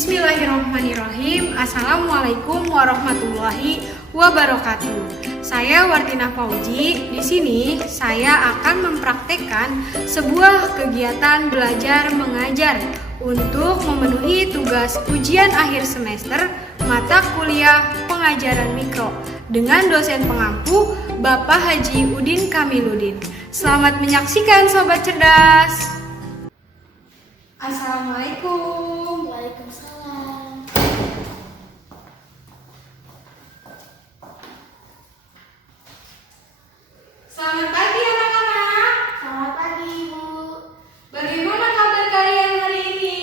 Bismillahirrahmanirrahim. Assalamualaikum warahmatullahi wabarakatuh. Saya Wardina Fauji. Di sini saya akan mempraktekkan sebuah kegiatan belajar mengajar untuk memenuhi tugas ujian akhir semester mata kuliah pengajaran mikro dengan dosen pengampu Bapak Haji Udin Kamiludin. Selamat menyaksikan Sobat Cerdas. Assalamualaikum. Waalaikumsalam. Selamat pagi anak-anak. Selamat pagi, Ibu. Bagaimana kabar kalian hari ini?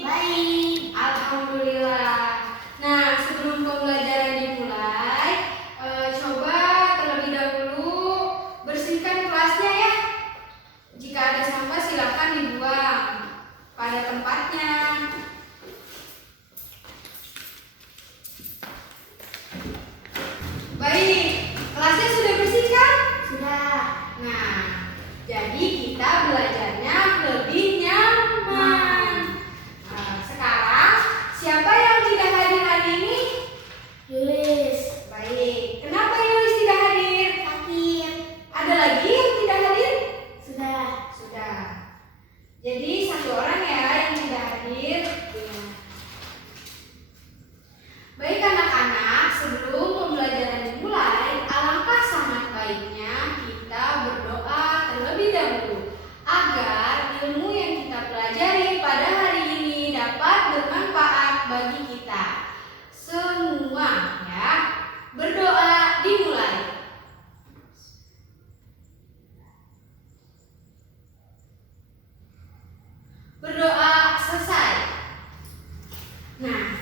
Baik. Alhamdulillah. Nah, sebelum pembelajaran dimulai, coba terlebih dahulu bersihkan kelasnya ya. Jika ada sampah silakan dibuang pada tempatnya. Baik, kelasnya sudah bersih kan? Sudah. Nah, jadi kita belajarnya lebih nyaman. Sekarang, siapa yang tidak hadir hari ini? Yulis. Baik, kenapa Yulis tidak hadir? Sakit. Ada lagi yang tidak hadir? Sudah. Sudah. Jadi satu orang ya yang tidak hadir. Baik anak-anak, sebelum pembelajaran dimulai, alangkah sangat baiknya kita berdoa terlebih dahulu agar ilmu yang kita pelajari pada hari ini dapat bermanfaat bagi kita semua ya. Berdoa dimulai. Berdoa selesai. Nah,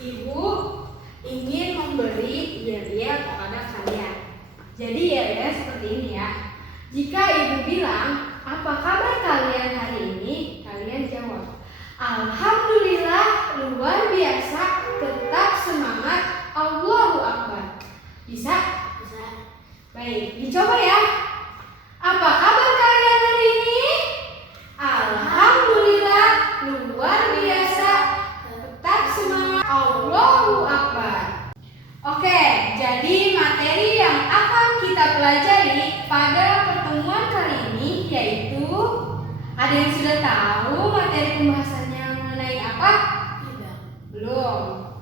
Ibu ingin memberi yel-yel kepada kalian. Jadi yel-yel seperti ini ya. Jika Ibu bilang, apa kabar kalian hari ini? Kalian jawab, Alhamdulillah, luar biasa, tetap semangat, Allahu Akbar. Bisa? Bisa. Baik, dicoba ya. Apa kabar kalian hari ini? Alhamdulillah, luar biasa, tetap semangat, Allahu Akbar. Oke, jadi materi yang akan kita pelajari pada pertemuan kali ini yaitu, ada yang sudah tahu materi pembahasannya mengenai apa? Tidak. Belum.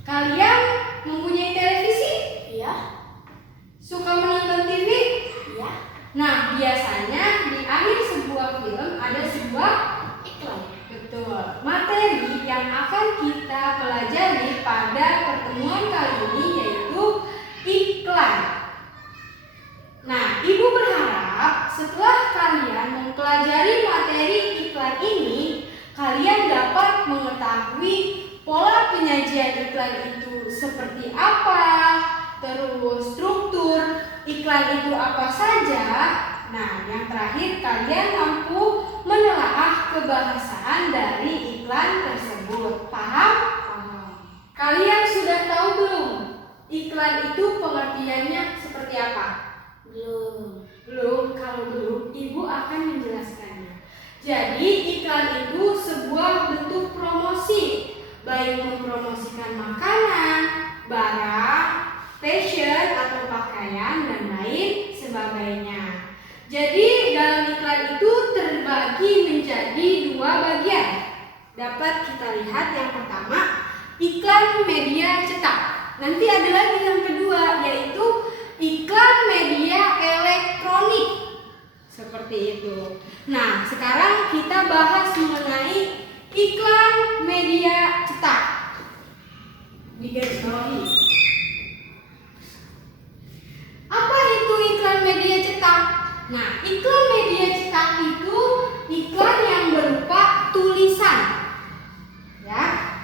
Kalian mempunyai televisi? Iya. Suka menonton TV? Iya. Nah, biasanya di akhir sebuah film ada sebuah Iklan. betul materi yang akan kita pelajari pada pertemuan kali ini yaitu iklan. Nah, Ibu berharap setelah kalian mempelajari materi iklan ini, kalian dapat mengetahui pola penyajian iklan itu seperti apa, terus struktur iklan itu apa saja. Nah, yang terakhir kalian mampu menelaah kebahasaan dari iklan tersebut. Paham? Paham. Kalian sudah tahu belum? Iklan itu pengertiannya seperti apa? Belum. Belum? Kalau belum, Ibu akan menjelaskannya. Jadi, iklan itu sebuah bentuk promosi, baik mempromosikan makanan, barang, fashion atau pakaian, dan lain sebagainya. Jadi dalam iklan itu terbagi menjadi dua bagian. Dapat kita lihat yang pertama, iklan media cetak. Nanti ada lagi yang kedua, yaitu iklan media elektronik. Seperti itu. Nah, sekarang kita bahas mengenai iklan media cetak. Digarisbawahi. Apa itu iklan media cetak? Nah, iklan media cetak itu iklan yang berupa tulisan. Ya.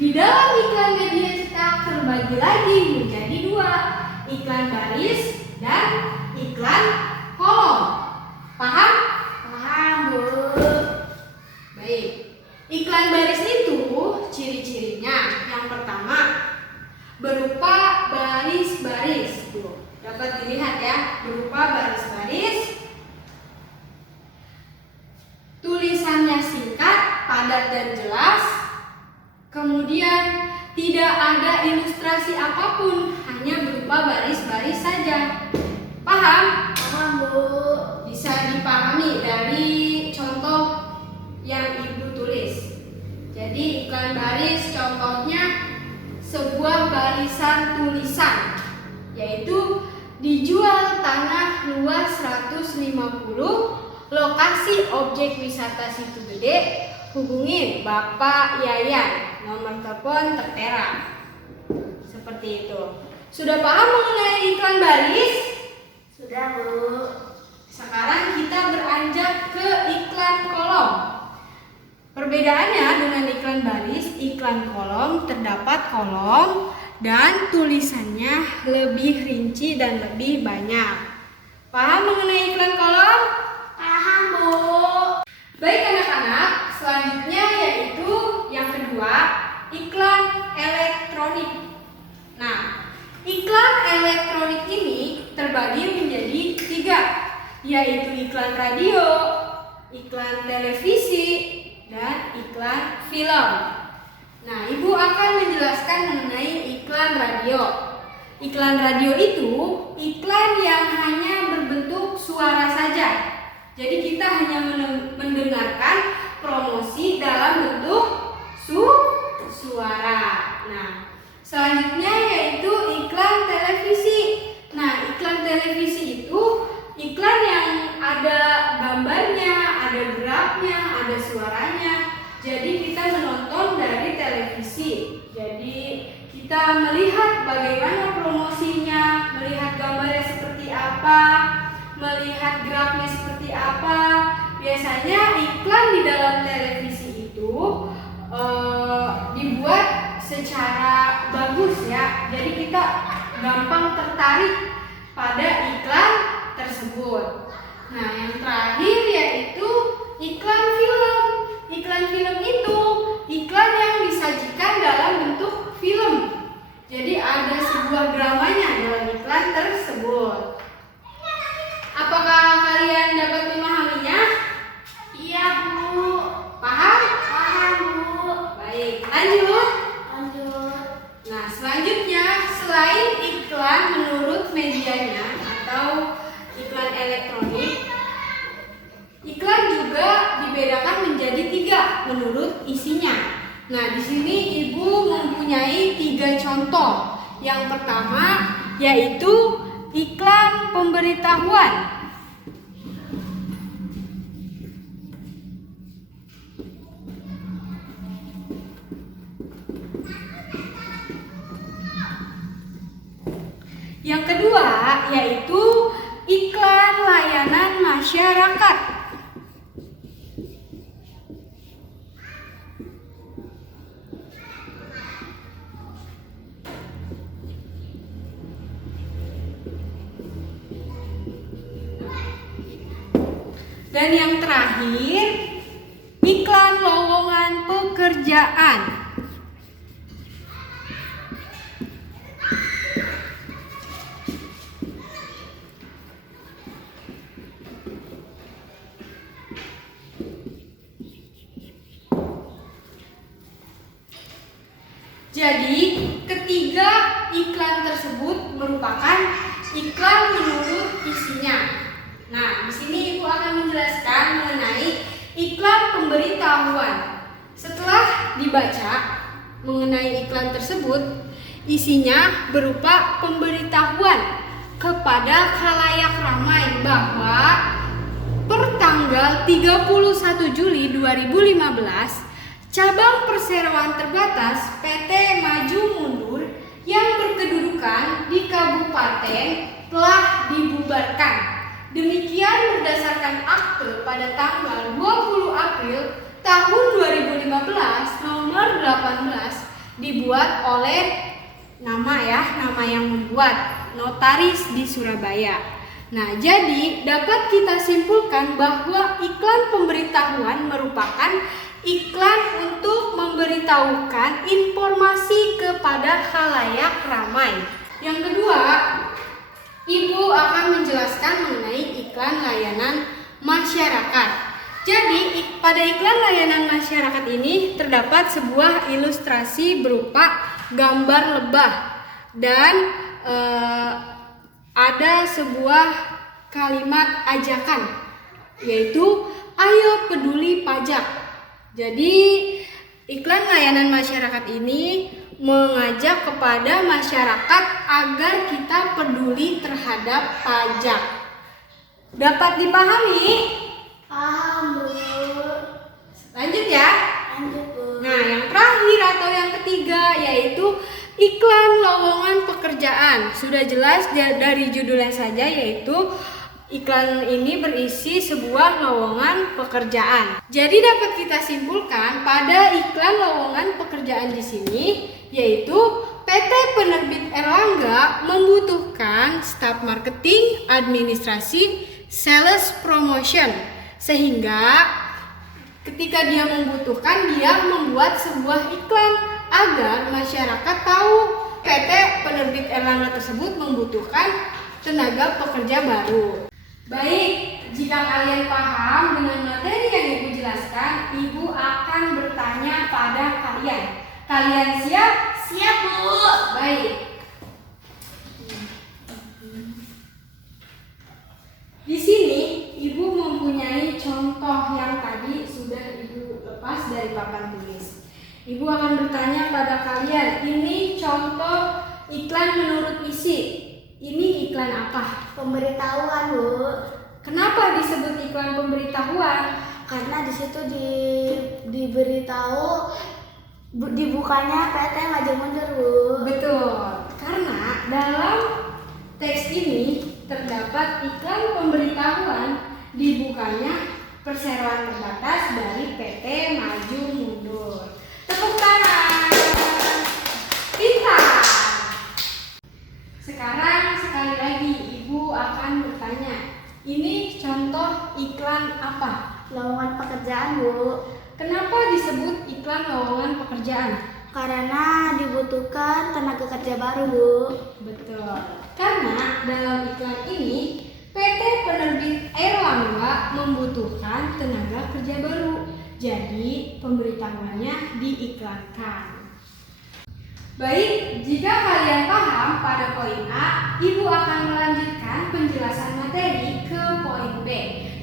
Di dalam iklan media cetak terbagi lagi menjadi dua, iklan baris dan iklan kolom. Paham? Paham, Bu. Baik. Iklan baris itu ciri-cirinya yang pertama berupa baris-baris. Tuh, dapat dilihat ya, berupa baris-baris. Tulisannya singkat, padat dan jelas. Kemudian tidak ada ilustrasi apapun, hanya berupa baris-baris saja. Paham? Paham, Bu. Bisa dipahami dari contoh yang Ibu tulis. Jadi iklan baris contohnya sebuah barisan tulisan, yaitu dijual tanah luas 150, lokasi objek wisata Situ Gede, hubungin Bapak Yayan, nomor telepon tertera. Seperti itu. Sudah paham mengenai iklan baris? Sudah, Bu. Sekarang kita beranjak ke iklan kolom. Perbedaannya dengan iklan baris, iklan kolom terdapat kolom dan tulisannya lebih rinci dan lebih banyak. Paham mengenai iklan kolom? Paham, Bu. Baik anak-anak, selanjutnya yaitu yang kedua, iklan elektronik. Nah, iklan elektronik ini terbagi menjadi 3, yaitu iklan radio, iklan televisi, dan iklan film. Nah, Ibu akan menjelaskan mengenai iklan radio. Iklan radio itu iklan yang hanya berbentuk suara saja. Jadi kita hanya mendengarkan promosi dalam bentuk suara. Nah, selanjutnya yaitu iklan televisi. Nah, iklan televisi itu iklan yang ada gambarnya, ada geraknya, ada suaranya. Jadi kita menonton dari televisi. Jadi kita melihat bagaimana promosinya, melihat gambarnya seperti apa, melihat geraknya seperti apa. Biasanya iklan di dalam televisi itu dibuat secara bagus ya. Jadi kita gampang tertarik pada iklan tersebut. Nah, yang terakhir yaitu iklan film. Iklan film itu iklan yang disajikan dalam bentuk film. Jadi ada sebuah dramanya dalam iklan tersebut. Apakah kalian dapat memahaminya? Iya, Bu. Paham? Paham, Bu. Baik, lanjut. Lanjut. Nah, selanjutnya selain iklan menurut medianya atau iklan elektronik, iklan juga dibedakan menjadi 3 menurut isinya. Nah, di sini Ibu mempunyai 3 contoh. Yang pertama yaitu iklan pemberitahuan. Yang kedua yaitu iklan layanan masyarakat. Dan yang terakhir, iklan lowongan pekerjaan. Jadi, ketiga iklan tersebut merupakan iklan menurut isinya. Nah, di sini Ibu akan menjelaskan mengenai iklan pemberitahuan. Setelah dibaca mengenai iklan tersebut, isinya berupa pemberitahuan kepada khalayak ramai bahwa per tanggal 31 Juli 2015 Cabang Perseroan Terbatas PT Maju Mundur yang berkedudukan di Kabupaten telah dibubarkan. Demikian berdasarkan akte pada tanggal 20 April tahun 2015 nomor 18 dibuat oleh nama yang membuat notaris di Surabaya. Nah, jadi dapat kita simpulkan bahwa iklan pemberitahuan merupakan iklan untuk memberitahukan informasi kepada khalayak ramai. Yang kedua, Ibu akan menjelaskan mengenai iklan layanan masyarakat. Jadi pada iklan layanan masyarakat ini terdapat sebuah ilustrasi berupa gambar lebah dan ada sebuah kalimat ajakan, yaitu ayo peduli pajak. Jadi iklan layanan masyarakat ini mengajak kepada masyarakat agar kita peduli terhadap pajak. Dapat dipahami? Paham, Bu. Lanjut ya. Lanjut, Bu. Nah, yang terakhir atau yang ketiga yaitu iklan lowongan pekerjaan. Sudah jelas dari judulnya saja, yaitu iklan ini berisi sebuah lowongan pekerjaan. Jadi dapat kita simpulkan pada iklan lowongan pekerjaan di sini, yaitu PT Penerbit Erlangga membutuhkan staf marketing, administrasi, sales, promotion, sehingga ketika dia membutuhkan, dia membuat sebuah iklan agar masyarakat tahu PT Penerbit Erlangga tersebut membutuhkan tenaga pekerja baru. Baik, jika kalian paham dengan materi yang Ibu jelaskan, Ibu akan bertanya pada kalian. Kalian siap? Siap, Bu. Baik. Di sini Ibu mempunyai contoh yang tadi sudah Ibu lepas dari papan tulis. Ibu akan bertanya pada kalian, ini contoh iklan menurut isi. Ini iklan apa? Pemberitahuan, Bu. Kenapa disebut iklan pemberitahuan? Karena di situ diberitahu dibukanya PT Maju Mundur, Bu. Betul. Karena dalam teks ini terdapat iklan pemberitahuan dibukanya perseroan terbatas dari PT Maju Mundur. Tepuk tangan. Pintar. Sekarang sekali lagi Ibu akan bertanya, ini contoh iklan apa? Lowongan pekerjaan, Bu. Kenapa disebut iklan lowongan pekerjaan? Karena dibutuhkan tenaga kerja baru, Bu. Betul. Karena dalam iklan ini PT Penerbit Erlangga membutuhkan tenaga kerja baru. Jadi pemberitahuannya diiklankan. Baik, jika kalian paham pada poin A, Ibu akan melanjutkan penjelasan materi ke poin B,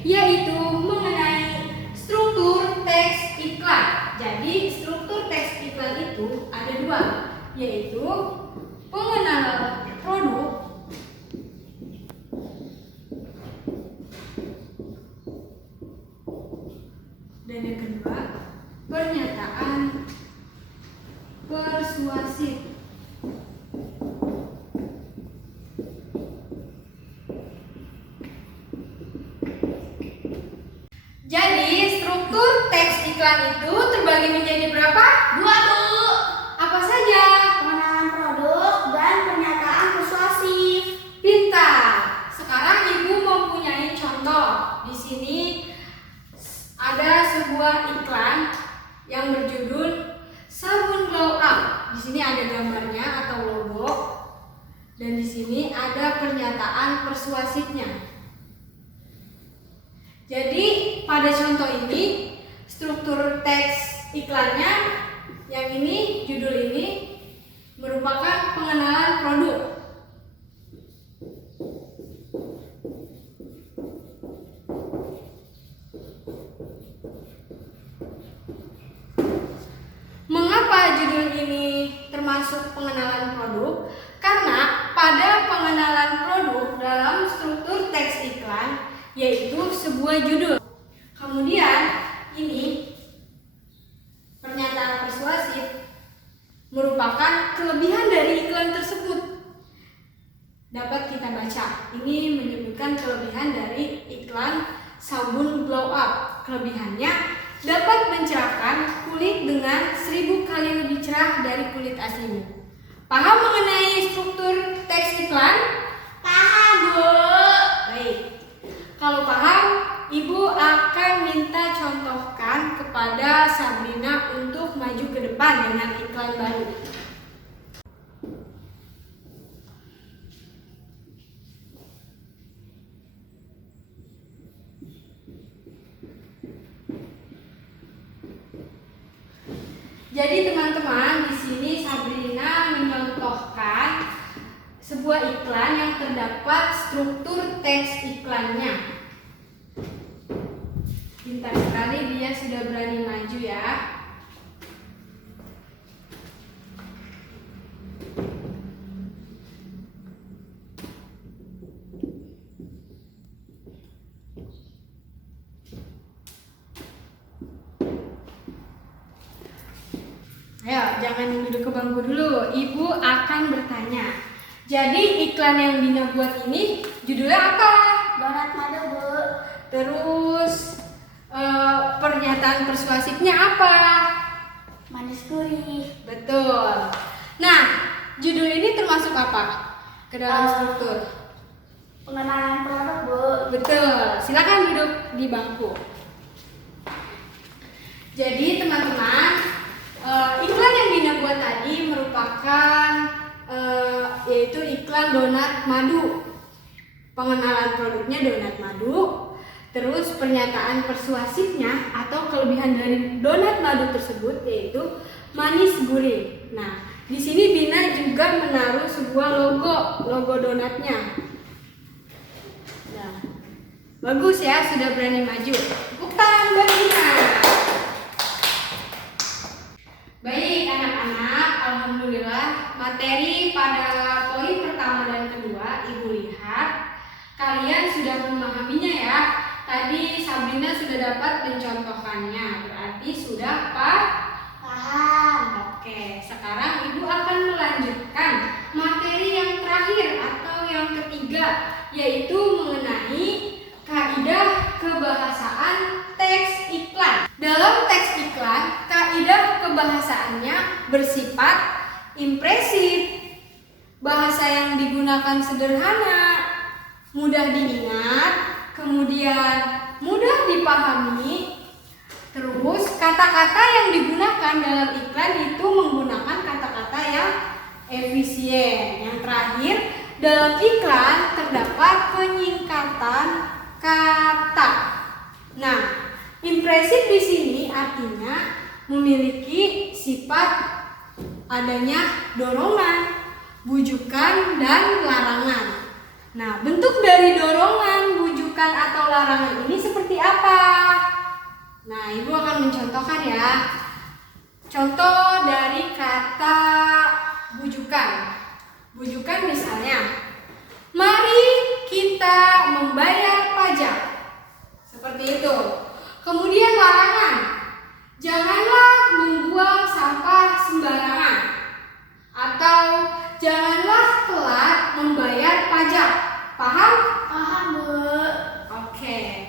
yaitu mengenai struktur teks iklan. Jadi struktur teks iklan itu ada dua, yaitu pengenalan produk dan yang kedua pernyataan persuasif. Jadi struktur teks iklan itu terbagi menjadi berapa? Dua, Bu. Apa saja? Pengenalan produk dan pernyataan persuasif. Pintar. Sekarang Ibu mempunyai contoh. Di sini ada sebuah iklan yang berjudul sabun glow up. Di sini ada gambarnya atau logo, dan di sini ada pernyataan persuasifnya. Jadi pada contoh ini struktur teks iklannya yang ini, judul ini merupakan pengenalan produk. Mengapa judul ini termasuk pengenalan produk? Karena pada pengenalan produk dalam struktur teks iklan yaitu sebuah judul. Kemudian ini pernyataan persuasif merupakan kelebihan dari iklan tersebut. Dapat kita baca. Ini menyebutkan kelebihan dari iklan sabun glow up. Kelebihannya dapat mencerahkan kulit dengan 1000 kali lebih cerah dari kulit aslinya. Paham mengenai struktur teks iklan? Paham, Bu. Baik. Kalau paham, Ibu akan minta contohkan kepada Sabrina untuk maju ke depan dengan iklan baru. Jadi teman-teman, di sini Sabrina menyontohkan sebuah iklan yang terdapat struktur teks iklannya. Pintar sekali, dia sudah berani maju ya. Ayo, jangan duduk ke bangku dulu. Ibu akan bertanya. Jadi iklan yang Bina buat ini judulnya apa? Donat madu, Bu. Terus pernyataan persuasifnya apa? Manis gurih. Betul. Nah, judul ini termasuk apa ke dalam struktur? Pengenalan produk, Bu. Betul. Silakan duduk di bangku. Jadi teman-teman, iklan yang Bina buat tadi merupakan yaitu iklan donat madu. Pengenalan produknya donat madu. Terus pernyataan persuasifnya atau kelebihan dari donat madu tersebut yaitu manis gurih. Nah, di sini Bina juga menaruh sebuah logo donatnya. Nah, bagus ya, sudah berani maju. Tepuk tangan buat Bina. Baik anak-anak, alhamdulillah materi pada poin pertama dan kedua Ibu lihat kalian sudah memahaminya ya. Tadi Sabrina sudah dapat mencontohkannya, berarti sudah Paham. Oke, sekarang Ibu akan melanjutkan materi yang terakhir atau yang ketiga, yaitu mengenai kaidah kebahasaan teks iklan. Dalam teks iklan, kaidah kebahasaannya bersifat impresif. Bahasa yang digunakan sederhana, mudah diingat, kemudian mudah dipahami. Terus kata-kata yang digunakan dalam iklan itu menggunakan kata-kata yang efisien. Yang terakhir, dalam iklan terdapat penyingkatan kata. Nah, impresif di sini artinya memiliki sifat adanya dorongan, bujukan, dan larangan. Nah, bentuk dari dorongan, bujukan, atau larangan ini seperti apa? Nah, Ibu akan mencontohkan ya. Contoh dari kata bujukan. Bujukan misalnya, mari kita membayar pajak. Seperti itu. Kemudian larangan, janganlah membuang sampah sembarangan. Atau janganlah telat membayar pajak. Paham? Paham, Bu. Oke.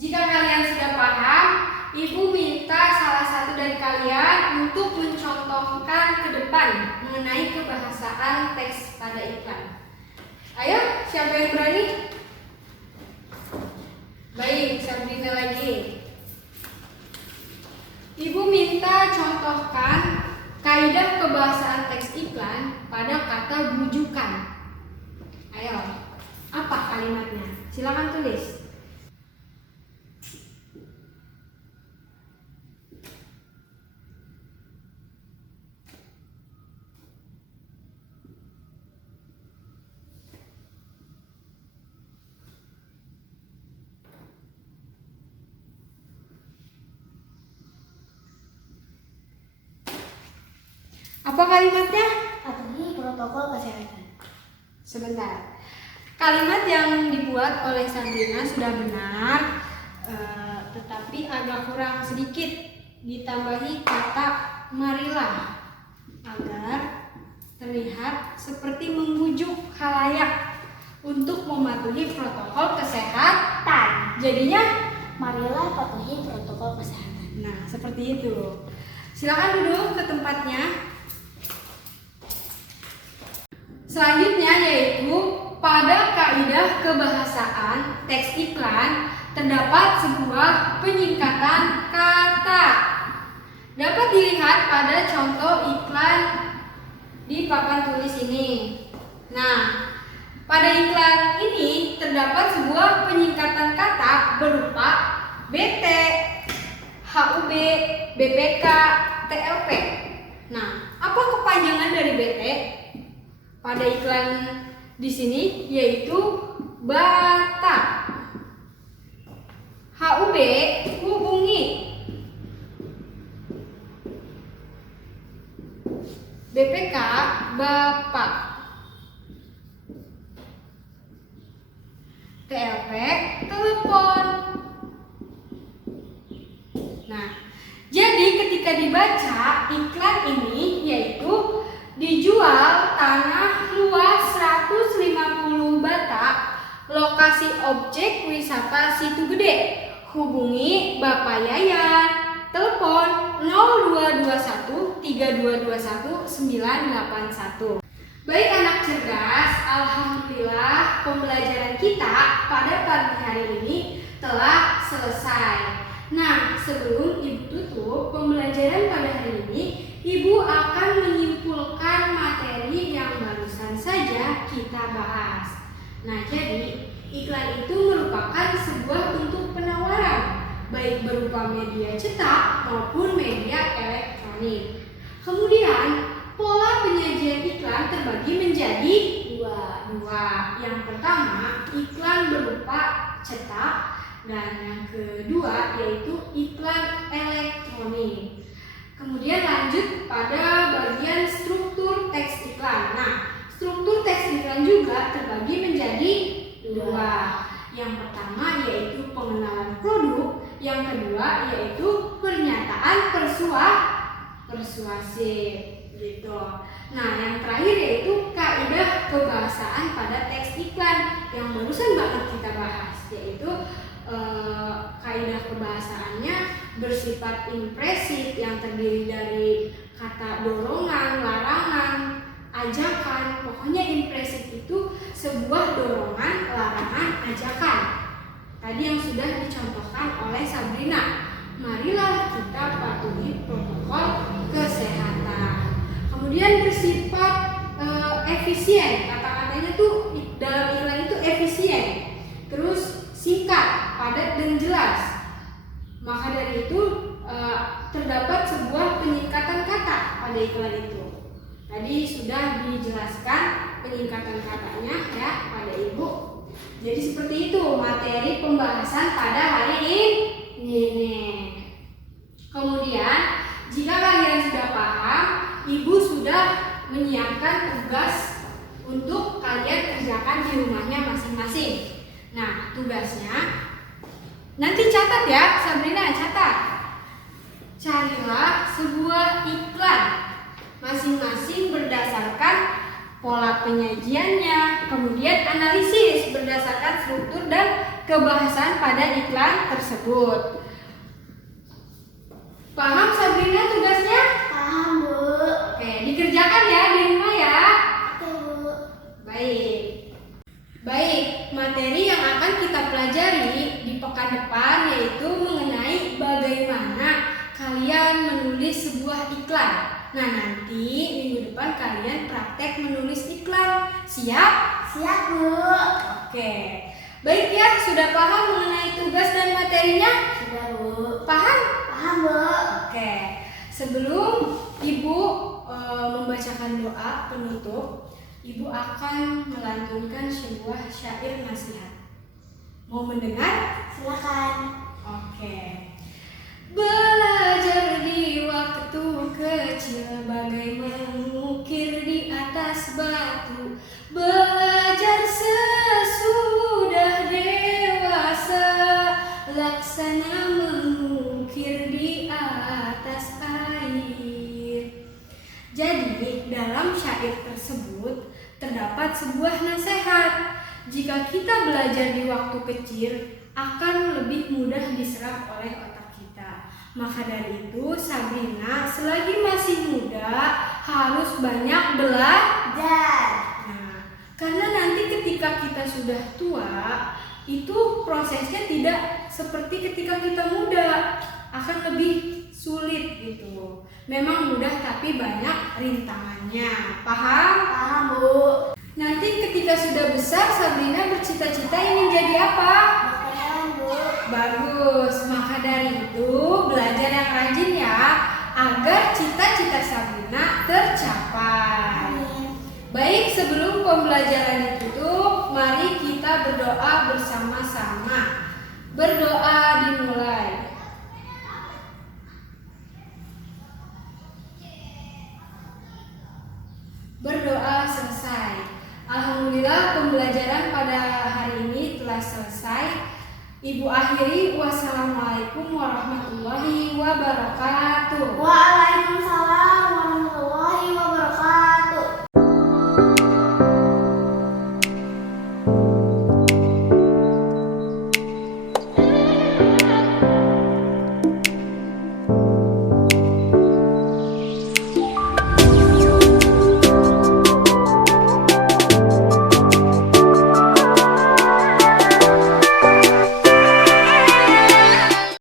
Jika kalian sudah paham, Ibu minta salah satu dari kalian untuk mencontohkan ke depan mengenai kebahasaan teks pada iklan. Ayo, siapa yang berani? Baik, Sabrina lagi. Ibu minta contohkan kaidah kebahasaan teks iklan pada kata bujukan. Ayo, apa kalimatnya? Silakan tulis. Apa kalimatnya? Patuhi protokol kesehatan. Sebentar. Kalimat yang dibuat oleh Sabrina sudah benar, tetapi agak kurang sedikit. Ditambahi kata marilah agar terlihat seperti membujuk khalayak untuk mematuhi protokol kesehatan. Jadinya Marilah patuhi protokol kesehatan. nah, seperti itu. Silakan duduk ke tempatnya. Selanjutnya yaitu pada kaidah kebahasaan teks iklan terdapat sebuah penyingkatan kata. Dapat dilihat pada contoh iklan di papan tulis ini. Nah, pada iklan ini terdapat sebuah penyingkatan kata berupa BT, HUB, BPK, TLP. pada iklan di sini, yaitu bata. HUB hubungi. BPK Bapak. TLP telepon. Nah, jadi ketika dibaca iklan ini, yaitu dijual tanah luas 150 bata, lokasi objek wisata Situ Gede. Hubungi Bapak Yayan. Telepon 0221 3221 981. Baik anak cerdas, alhamdulillah pembelajaran kita pada pagi hari ini telah selesai. Nah, sebelum Ibu tutup pembelajaran pada hari ini, Ibu akan menyimpulkan materi yang barusan saja kita bahas. Nah, jadi iklan itu merupakan sebuah bentuk penawaran, baik berupa media cetak maupun media elektronik. Kemudian, pola penyajian iklan terbagi menjadi dua. Yang pertama, iklan berupa cetak, dan yang kedua yaitu iklan elektronik. Kemudian lanjut pada bagian struktur teks iklan. Nah, struktur teks iklan juga terbagi menjadi dua. Yang pertama yaitu pengenalan produk, yang kedua yaitu pernyataan persuasif gitu. Nah, yang terakhir yaitu kaidah kebahasaan pada teks iklan yang barusan banget kita bahas, yaitu kaidah kebahasaannya bersifat impresif yang terdiri dari kata dorongan, larangan, ajakan. Pokoknya impresif itu sebuah dorongan, larangan, ajakan. Tadi yang sudah dicontohkan oleh Sabrina. Marilah kita patuhi protokol kesehatan. Kemudian bersifat efisien. Kata-katanya tuh dalam iklan itu efisien. Terus singkat, padat dan jelas. Maka dari itu terdapat sebuah penyingkatan kata pada iklan itu. Tadi sudah dijelaskan penyingkatan katanya ya pada Ibu. Jadi seperti itu materi pembahasan pada hari ini. Kemudian jika kalian sudah paham, Ibu sudah menyiapkan tugas untuk kalian kerjakan di rumahnya masing-masing. Nah, tugasnya nanti catat ya, Sabrina, catat. Carilah sebuah iklan masing-masing berdasarkan pola penyajiannya, kemudian analisis berdasarkan struktur dan kebahasan pada iklan tersebut. Paham Sabrina tugasnya? Paham, Bu. Oke, dikerjakan ya di rumah ya. Oke, Bu. Baik, materi yang akan kita pelajari di pekan depan yaitu mengenai bagaimana kalian menulis sebuah iklan. Nah, nanti minggu depan kalian praktek menulis iklan. Siap? Siap, Bu. Oke. Baik ya, sudah paham mengenai tugas dan materinya? Sudah, Bu. Paham? Paham, Bu. Oke. Sebelum Ibu membacakan doa penutup, Ibu akan melantunkan sebuah syair nasihat. Mau mendengar? Silakan. Oke. Belajar di waktu kecil bagai mengukir di atas batu. Belajar sesudah dewasa laksana mengukir di atas air. Jadi dalam syair tersebut terdapat sebuah nasihat. Jika kita belajar di waktu kecil akan lebih mudah diserap oleh otak kita. Maka dari itu Sabrina selagi masih muda harus banyak belajar. Nah, karena nanti ketika kita sudah tua itu prosesnya tidak seperti ketika kita muda, akan lebih sulit gitu. Memang mudah tapi banyak rintangannya. Paham? Paham, Bu. Nanti ketika sudah besar Sabrina bercita-cita ingin jadi apa? Paham, Bu. Bagus. Maka dari itu belajar yang rajin ya, agar cita-cita Sabrina tercapai. Amin. Baik, sebelum pembelajaran ditutup, mari kita berdoa bersama-sama. Berdoa dimulai. Berdoa selesai. Alhamdulillah, pembelajaran pada hari ini telah selesai. Ibu akhiri, wassalamualaikum warahmatullahi wabarakatuh. Waalaikumsalam